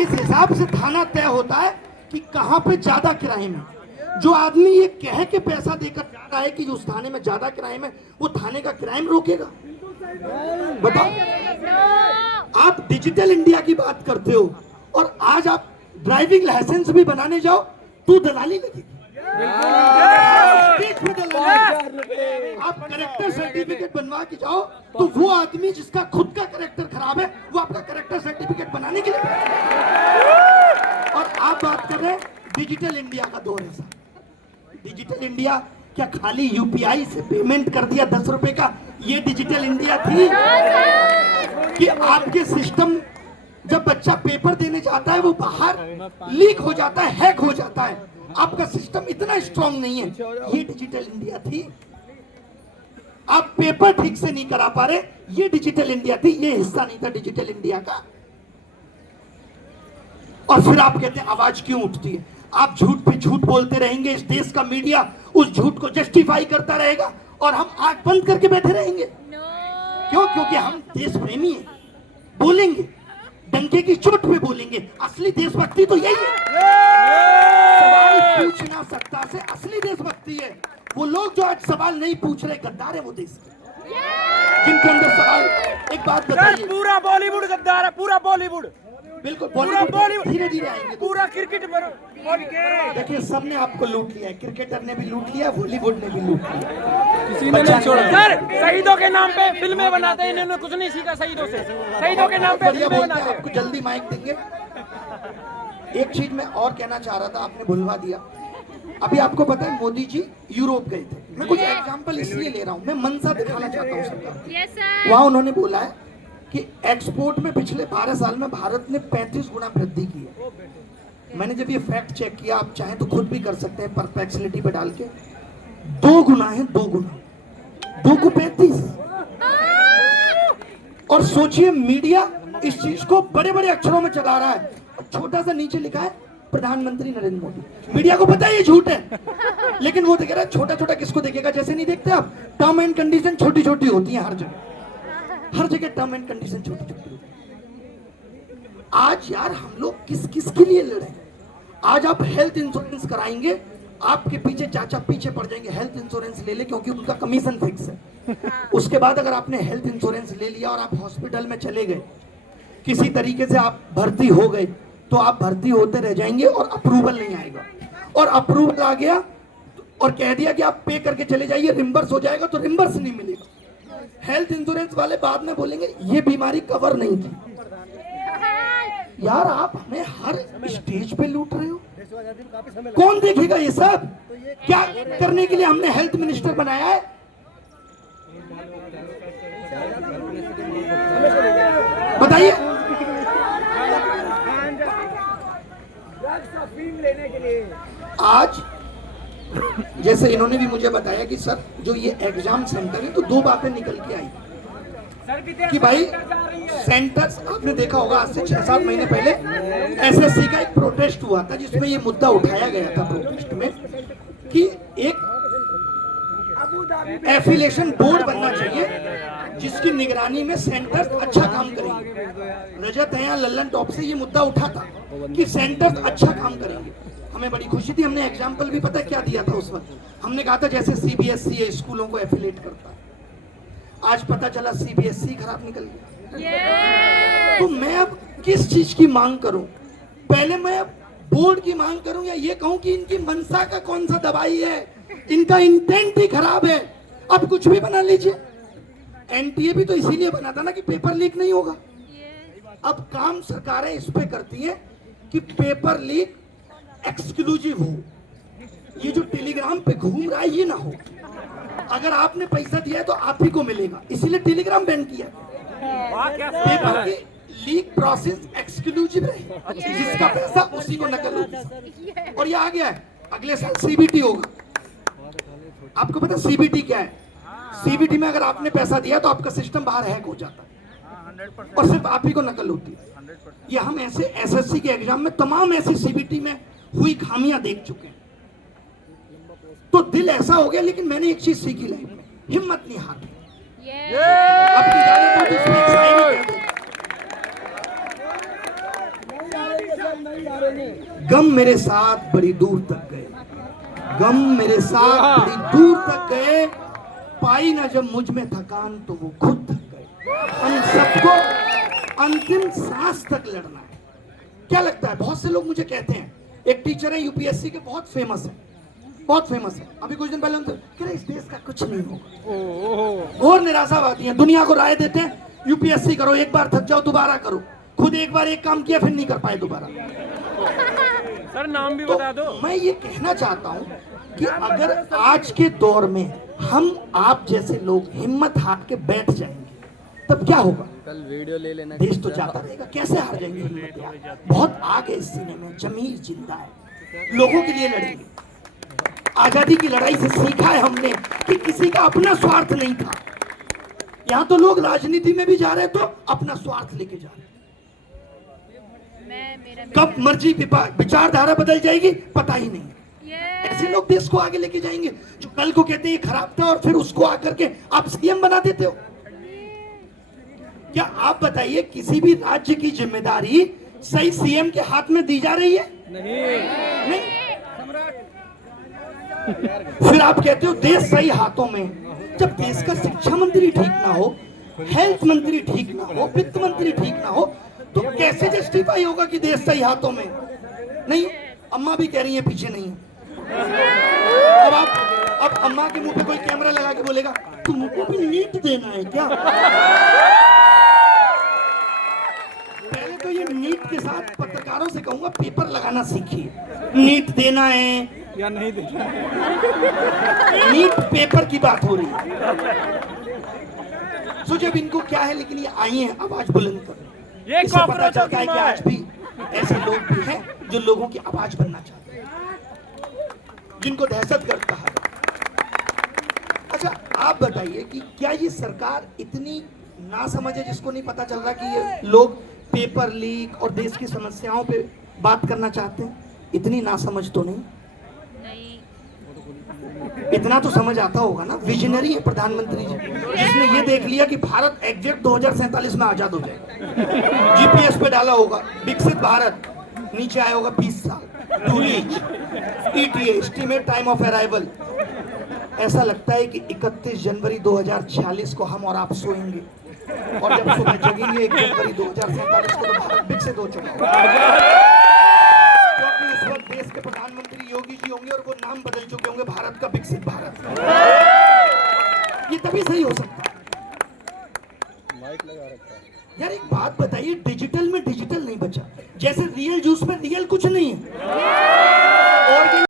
इस हिसाब से थाना तय होता है कि कहां पे ज्यादा क्राइम है। जो आदमी ये कह के पैसा देकर जा रहा है कि उस थाने में ज्यादा क्राइम है, वो थाने का क्राइम रोकेगा? बताओ। आप डिजिटल इंडिया की बात करते हो और आज आप ड्राइविंग लाइसेंस भी बनाने जाओ तो दलाली लगेगी। आप करेक्टर सर्टिफिकेट बनवा के जाओ तो वो आदमी जिसका खुद का करेक्टर खराब है वो आपका करेक्टर सर्टिफिकेट बनाने के लिए। और आप बात कर रहे हैं डिजिटल इंडिया का दौर है सर। डिजिटल इंडिया क्या खाली यूपीआई से पेमेंट कर दिया 10 रुपए का, ये डिजिटल इंडिया थी? कि आपके सिस्टम जब बच्चा पेपर देने जाता है वो बाहर लीक हो जाता है, हैक हो जाता है, आपका सिस्टम इतना स्ट्रांग नहीं है, ये डिजिटल इंडिया थी? आप पेपर ठीक से नहीं करा पा रहे, ये डिजिटल इंडिया थी? ये हिस्सा नहीं था डिजिटल इंडिया का? और फिर आप कहते हैं आवाज क्यों उठती है? आप झूठ पे झूठ बोलते रहेंगे, इस देश का मीडिया उस झूठ को जस्टिफाई करता रहेगा और हम आंख बंद करके बैठे रहेंगे। क्यों? क्योंकि हम देश प्रेमी हैं, बोलेंगे, डंके की चोट पे बोलेंगे। असली देशभक्ति तो यही है, सवाल पूछना सत्ता से असली देशभक्ति है। वो लोग जो आज सवाल नहीं पूछ रहे गद्दार है वो देश के, जिनके अंदर सवाल। एक बात बताइए, पूरा बॉलीवुड गद्दार है, पूरा बॉलीवुड। बिल्कुल बॉलीवुड धीरे धीरे आएंगे, पूरा क्रिकेट देखिए सबने आपको लूट लिया है, क्रिकेटर ने भी लूट लिया, बॉलीवुड ने भी लूट लिया, किसी ने नहीं छोड़ा। सर शहीदों के नाम पे फिल्में बनाते हैं, इन्होंने कुछ नहीं सीखा शहीदों से। शहीदों के नाम पे फिल्में बनाते हैं। आपको जल्दी माइक देंगे। एक चीज मैं और कहना चाह रहा था, आपने भुलवा दिया। अभी आपको पता है मोदी जी यूरोप गए थे, मैं कुछ एग्जांपल इसलिए ले रहा हूँ, मैं मंशा दिखाना चाहता हूँ सरकार। वहां उन्होंने बोला है कि एक्सपोर्ट में पिछले 12 साल में भारत ने 35 गुना वृद्धि की है। मैंने जब ये फैक्ट चेक किया, आप चाहें तो खुद भी कर सकते हैं परप्लेक्सिटी पे डाल के, 2 गुना है, 2 गुना, 2 को 35। और सोचिए मीडिया इस चीज को बड़े बड़े अक्षरों में चला रहा है, छोटा सा नीचे लिखा है प्रधानमंत्री नरेंद्र मोदी। मीडिया को पता है ये झूठ है, लेकिन वो देख रहा है। छोटा छोटा किसको देखेगा? जैसे नहीं देखते आप, टर्म एंड कंडीशन छोटी छोटी होती है हर जगह, हर जगह टर्म एंड कंडीशन छोटी छोटी होती है। आज यार हम लोग किस किस के लिए लड़े? आज आप हेल्थ इंश्योरेंस कराएंगे, आपके पीछे चाचा पीछे पड़ जाएंगे, हेल्थ इंश्योरेंस ले ले, क्योंकि उनका कमीशन फिक्स है। उसके बाद अगर आपने हेल्थ इंश्योरेंस ले लिया और आप हॉस्पिटल में चले गए, किसी तरीके से आप भर्ती हो गए, तो आप भर्ती होते रह जाएंगे और अप्रूवल नहीं आएगा। और अप्रूवल आ गया और कह दिया कि आप पे करके चले जाइए, रिम्बर्स हो जाएगा, तो रिम्बर्स नहीं मिलेगा। हेल्थ इंश्योरेंस वाले बाद में बोलेंगे ये बीमारी कवर नहीं थी। यार आप हमें हर स्टेज पे लूट रहे हो, कौन देखेगा ये सब? क्या करने के लिए हमने हेल्थ मिनिस्टर बनाया है? बताइए। आज जैसे इन्होंने भी मुझे बताया कि सर जो ये एग्जाम सेंटर है, तो 2 बातें निकल के आई कि भाई सेंटर्स, आपने देखा होगा आज से 6-7 महीने पहले एसएससी का एक प्रोटेस्ट हुआ था, जिसमें ये मुद्दा उठाया गया था प्रोटेस्ट में कि एक एफिलिएशन बोर्ड बनना चाहिए जिसकी निगरानी में सेंटर्स अच्छा काम करेंगे। रजत है या लल्लन टॉप से ये मुद्दा उठा था कि सेंटर्स अच्छा काम करेंगे। हमें बड़ी खुशी थी, हमने एग्जाम्पल भी पता क्या दिया था उस वक्त? हमने कहा था जैसे सीबीएसई स्कूलों को एफिलिएट करता है। आज पता चला सीबीएसई खराब निकल गया। तो मैं अब किस चीज की मांग करूं? पहले मैं बोर्ड की मांग करूं या ये कहूं कि इनकी मंशा का कौन सा दवाई है, इनका इंटेंट ही खराब है। अब कुछ भी बना लीजिए। एनटीए भी तो इसीलिए बना था ना कि पेपर लीक नहीं होगा। अब काम सरकारें इस पे करती है कि पेपर लीक एक्सक्लूसिव हो, ये जो टेलीग्राम पे घूम रहा है ये ना हो। अगर आपने पैसा दिया है तो आप ही को मिलेगा, इसीलिए टेलीग्राम बैन किया। पेपर की लीक प्रोसेस एक्सक्लूसिव रहे, जिसका पैसा उसी को नकल होगी। और ये आ गया है, अगले साल सीबीटी होगा। आपको पता सीबीटी क्या है? सीबीटी में अगर आपने पैसा दिया तो आपका सिस्टम बाहर हैक हो जाता है और सिर्फ आप ही को नकल होती है। ये हम ऐसे एसएससी के एग्जाम में तमाम ऐसी सीबीटी में हुई खामियां देख चुके हैं। तो दिल ऐसा हो गया, लेकिन मैंने एक चीज सीखी लाइफ में, हिम्मत नहीं हारनी। गम मेरे साथ बड़ी दूर तक गए, गम मेरे साथ बड़ी दूर तक गए, पाई ना जब मुझ में थकान तो वो खुद थक गए। हम सबको अंतिम सांस तक लड़ना है। क्या लगता है, बहुत से लोग मुझे कहते हैं, एक टीचर है यूपीएससी के, बहुत फेमस है, बहुत फेमस है, अभी कुछ दिन पहले उनसे कह रहे इस देश का कुछ नहीं होगा। और निराशावादी हैं, दुनिया को राय देते हैं यूपीएससी करो, एक बार थक जाओ दोबारा करो, खुद एक बार एक काम किया फिर नहीं कर पाए दोबारा। सर नाम भी तो बता दो। मैं ये कहना चाहता हूं कि अगर आज के दौर में हम आप जैसे लोग हिम्मत हार के बैठ जाएंगे तब क्या होगा? कल वीडियो ले लेना। देश तो जाता रहेगा, कैसे हार जाएंगे हिम्मत यार? बहुत आगे इस सीने में जमीर जिंदा है, लोगों के लिए लड़ेंगे। आजादी की लड़ाई से सीखा है हमने कि किसी का अपना स्वार्थ नहीं था। यहाँ तो लोग राजनीति में भी जा रहे हैं तो अपना स्वार्थ लेके जा रहे हैं। कब मर्जी विचारधारा बदल जाएगी पता ही नहीं। ऐसे लोग देश को आगे लेके जाएंगे जो कल को कहते हैं ये खराब था और फिर उसको आकर के आप सीएम बना देते हो। क्या आप बताइए किसी भी राज्य की जिम्मेदारी सही सीएम के हाथ में दी जा रही है? नहीं। फिर आप कहते हो देश सही हाथों में। जब देश का शिक्षा मंत्री ठीक ना हो, हेल्थ मंत्री ठीक ना हो, वित्त मंत्री ठीक ना हो, तो कैसे जस्टिफाई होगा कि देश सही हाथों में? नहीं, अम्मा भी कह रही है पीछे नहीं है। अब अम्मा के मुंह पे कोई कैमरा लगा के बोलेगा तुमको भी नीट देना है क्या? पहले तो ये नीट के साथ पत्रकारों से कहूंगा पेपर लगाना सीखिए। नीट देना है या नहीं देना? नीट पेपर की बात हो रही है। सो जब इनको क्या है, लेकिन ये आई हैं आवाज बुलंद कर, ये इससे पता कॉकरोचों चलता है की कि मार। आज भी ऐसे लोग भी हैं जो लोगों की आवाज बनना चाहते हैं, जिनको दहशतगर्द कहा जाता है। अच्छा आप बताइए कि क्या ये सरकार इतनी नासमझ है जिसको नहीं पता चल रहा कि ये लोग पेपर लीक और देश की समस्याओं पे बात करना चाहते हैं? इतनी नासमझ तो नहीं। इतना तो समझ आता होगा ना, विजनरी है प्रधानमंत्री जी, जिसने ये देख लिया कि भारत एग्जैक्ट 2047 में आजाद हो जाएगा। जीपीएस पे डाला होगा विकसित भारत, नीचे आया होगा 20 साल to reach ETA estimate time of arrival. ऐसा लगता है कि 31 जनवरी 2046 को हम और आप सोएंगे और जब सुबह जगेंगे 1 जनवरी 2047 को तो भारत विकसित हो चुका होगा। क्योंकि इस वक्त देश के प्रधानमंत्री योगी जी होंगे और वो नाम बदल चुके होंगे भारत का विकसित भारत। ये तभी सही हो सकता है। माइक लगा रखा है। यार एक बात बताइए, डिजिटल में डिजिटल नहीं बचा, जैसे रियल जूस में रियल कुछ नहीं है।